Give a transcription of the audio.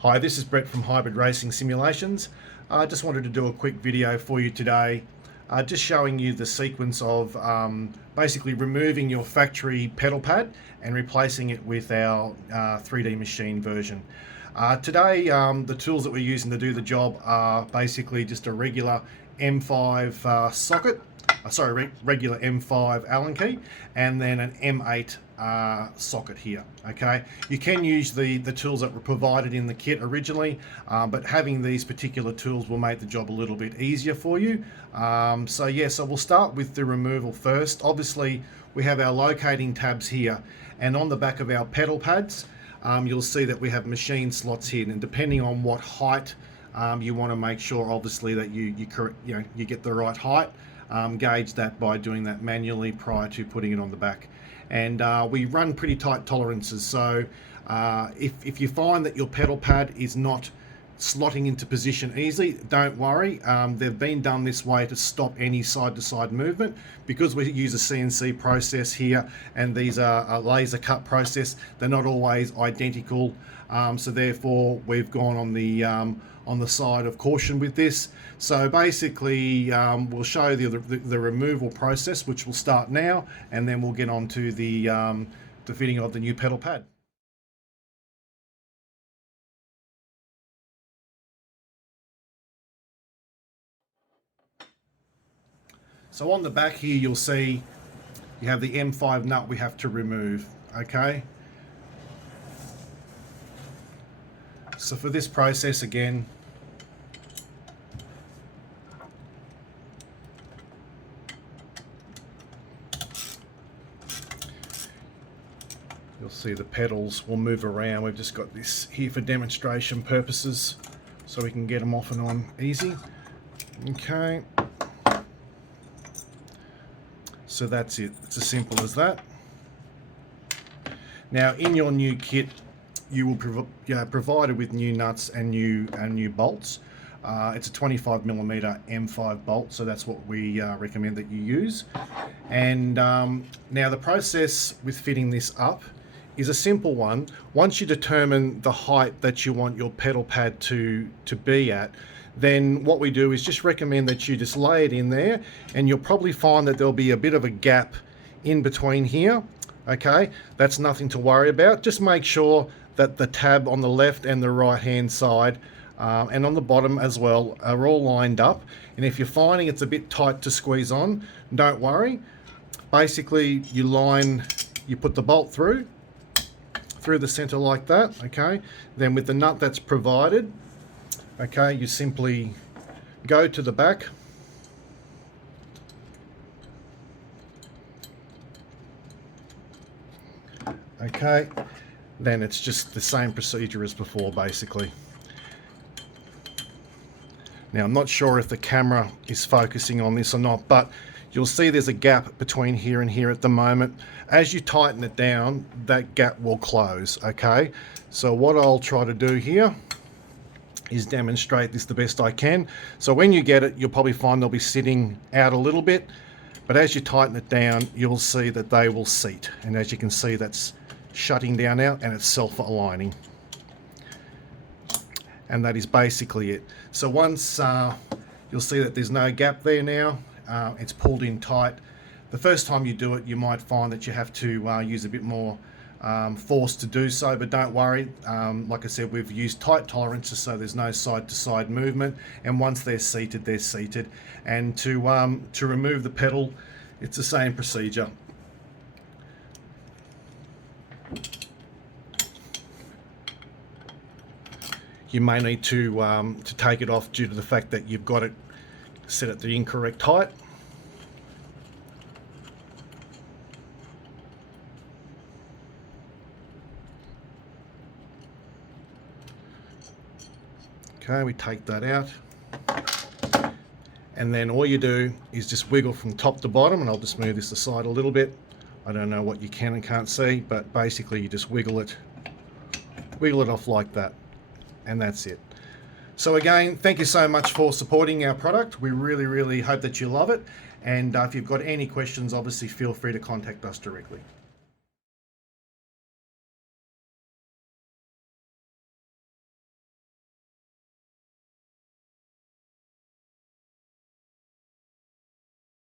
Hi, this is Brett from Hybrid Racing Simulations. I just wanted to do a quick video for you today, just showing you the sequence of basically removing your factory pedal pad and replacing it with our 3D machine version. Today, the tools that we're using to do the job are basically just a regular M5 socket, regular M5 Allen key, and then an M8 socket here. Okay, you can use the tools that were provided in the kit originally, but having these particular tools will make the job a little bit easier for you. So we'll start with the removal first. Obviously, we have our locating tabs here, and on the back of our pedal pads, you'll see that we have machine slots here, and depending on what height you want to make sure, obviously, that you get the right height. Gauge that by doing that manually prior to putting it on the back. And we run pretty tight tolerances, so if you find that your pedal pad is not slotting into position easily, don't worry. They've been done this way to stop any side-to-side movement. Because we use a CNC process here and these are a laser cut process, they're not always identical, so therefore we've gone on the side of caution with this. So basically, we'll show you the removal process, which will start now, and then we'll get on to the fitting of the new pedal pad. So on the back here, you'll see you have the M5 nut we have to remove, okay? So for this process, again, you'll see the pedals will move around. We've just got this here for demonstration purposes, so we can get them off and on easy. Okay. So that's it. It's as simple as that. Now, in your new kit, you will provided with new nuts and new bolts. It's a 25mm M5 bolt, so that's what we recommend that you use. And now the process with fitting this up is a simple one. Once you determine the height that you want your pedal pad to be at, then what we do is just recommend that you just lay it in there, and you'll probably find that there'll be a bit of a gap in between here. Okay, that's nothing to worry about. Just make sure that the tab on the left and the right hand side and on the bottom as well are all lined up. And if you're finding it's a bit tight to squeeze on, don't worry. Basically, you put the bolt through the center like that. Okay, then with the nut that's provided, okay, you simply go to the back, okay, then it's just the same procedure as before, basically. Now, I'm not sure if the camera is focusing on this or not, but you'll see there's a gap between here and here at the moment. As you tighten it down, that gap will close, okay? So what I'll try to do here is demonstrate this the best I can. So when you get it, you'll probably find they'll be sitting out a little bit, but as you tighten it down, you'll see that they will seat. And as you can see, that's shutting down now, and it's self-aligning. And that is basically it. So once you'll see that there's no gap there now, it's pulled in tight. The first time you do it, you might find that you have to use a bit more force to do so, but don't worry. Like I said, we've used tight tolerances, so there's no side-to-side movement, and once they're seated, they're seated. And to remove the pedal, it's the same procedure. You may need to take it off due to the fact that you've got it set at the incorrect height. Okay, we take that out, and then all you do is just wiggle from top to bottom, and I'll just move this aside a little bit. I don't know what you can and can't see, but basically you just wiggle it off like that, and that's it. So again, thank you so much for supporting our product. We really hope that you love it, and if you've got any questions, obviously feel free to contact us directly.